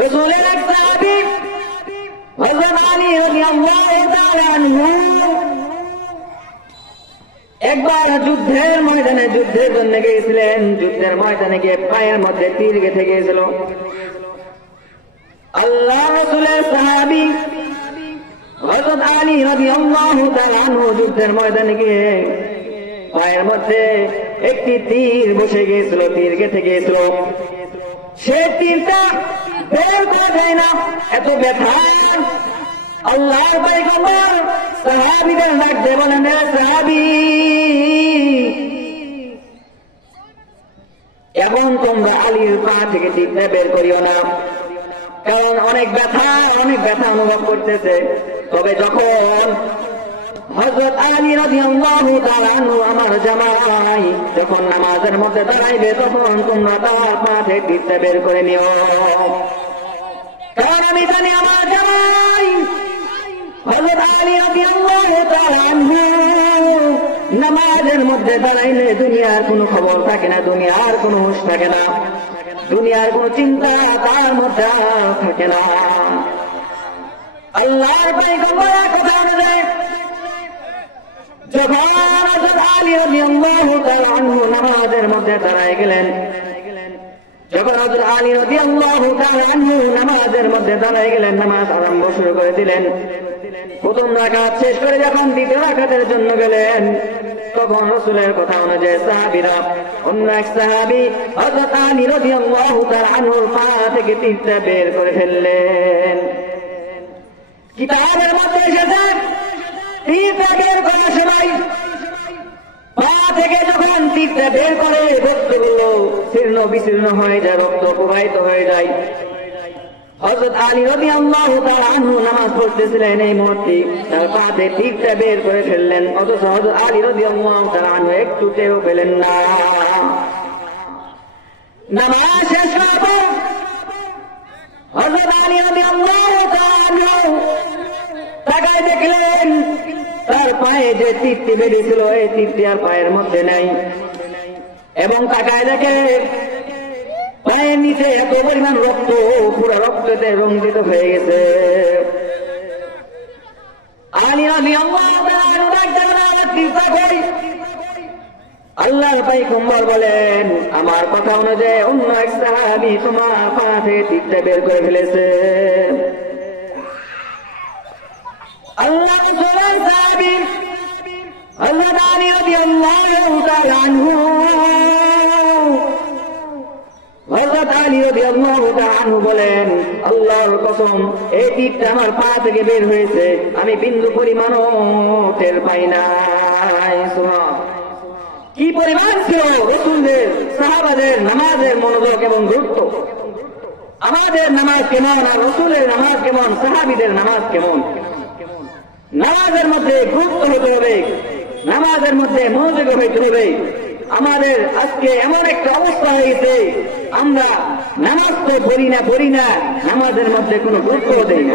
রাসূলের এক সাহাবী হযরত আলী রাদিয়াল্লাহু তাআলা আনহু একবার যুদ্ধের ময়দানে যুদ্ধের জন্য গিয়েছিলেন। যুদ্ধের ময়দানে গিয়ে পায়ের মধ্যে তীর গেঁথে গিয়েছিল। আল্লাহ রাসূলের সাহাবী হযরত আলী রাদিয়াল্লাহু তাআলা আনহু যুদ্ধের ময়দানে গিয়ে পায়ের মধ্যে একটি তীর বসে গিয়েছিল, তীর গেঁথে গিয়েছিল। সে তীরটা বের করা যায় না, এত ব্যথা। আল্লাহর পয়গম্বর সাহাবীদের ডাক দিয়ে বলেন, হে সাহাবী, এখন তোমরা আলীর পা থেকে তীরটা বের করিও না, কারণ অনেক ব্যথা অনুভব করতেছে। তবে যখন হযরত আলী রাদিয়াল্লাহু তাআলা আনহু আমার জামাই যখন নামাজের মধ্যে দাঁড়াইবে, তখন তোমরা তার পা থেকে তীরটা বের করে নিও, কারণ আমি জানি আমার জামাই হযরত আলী রাদিয়াল্লাহু তাআলা আনহু নামাজের মধ্যে দাঁড়াইলে দুনিয়ার কোনো খবর থাকে না, দুনিয়ার কোনো হুঁশ থাকে না, দুনিয়ার কোনো চিন্তা তার মধ্যে থাকে না। আল্লাহর পয়গম্বরের কথা অনুযায়ী যখন হযরত আলী রাদিয়াল্লাহু তাআলা আনহু নামাজের মধ্যে দাঁড়ায় গেলেন, যখন হযরত আলী রাদিয়াল্লাহু তাআলা আনহু নামাজের মধ্যে দাঁড়ায় গেলেন, নামাজ আরম্ভ শুরু করে দিলেন। প্রথম রাকাত শেষ করে যখন দ্বিতীয় রাকাতের জন্য গেলেন, তখন রাসূলের কথা অনুযায়ী সাহাবীরা অন্য এক সাহাবী হযরত আলী রাদিয়াল্লাহু তাআলা আনহুর পা থেকে তীরটা বের করে ফেললেন। কিতাবের মধ্যে এসেছে তীরটা বের করার সময় পা থেকে যখন তীরটা বের করে রক্তগুলো শীর্ণ বিশীর্ণ হয়ে যায়, রক্ত প্রবাহিত হয়ে যায়। হযরত আলী রাদিয়াল্লাহু তাআলা আনহু নামাজ পড়তেছিলেন, এই মুহূর্তে তার পা থেকে তীরটা বের করে ফেললেন, অথচ হযরত আলী রাদিয়াল্লাহু তাআলা আনহু একটু টেরও পেলেন না। নামাজ শেষ হওয়ার পর হযরত আলী রাদিয়াল্লাহু তাআলা আনহু তাকায় দেখলেন তার পায়ে যে তীরটি বেরিয়েছিল, এই তীরটি আর পায়ের মধ্যে নাই, এবং তাকায় দেখে পায়ের নিচে এত পরিমাণ রক্ত, পুরো রক্ততে রঞ্জিত হয়ে গেছে। আলী রাদিয়াল্লাহু তাআলা আনহু ডাকতেন, তীরটা কই? আল্লাহর পয়গম্বর বলেন, আমার কথা অনুযায়ী অন্য এক সাহাবী তোমার পা থেকে তীরটা বের করে ফেলেছে। আল্লাহ রাসূলের সাহাবী হযরত আলী রাদিয়াল্লাহু তাআলা আনহু হযরত আলী রাদিয়াল্লাহু তাআলা আনহু বলেন, আল্লাহর কসম, এই তীরটা আমার পা থেকে বের হয়েছে, আমি বিন্দু পরিমাণও টের পাই নাই। কি পরিমাণ ছিল রাসূলদের সাহাবাদের নামাজের মনোযোগ এবং গুরুত্ব! আমাদের নামাজ কেমন, আর রাসূলের নামাজ কেমন, সাহাবীদের নামাজ কেমন! নামাজের মধ্যে গুরুত্ব হতে হবে, নামাজের মধ্যে মনোযোগ হইতে হবে। আমাদের আজকে এমন একটা অবস্থা হয়েছে, আমরা নামাজ তো পড়ি না, নামাজের মধ্যে কোনো গুরুত্ব দেই না।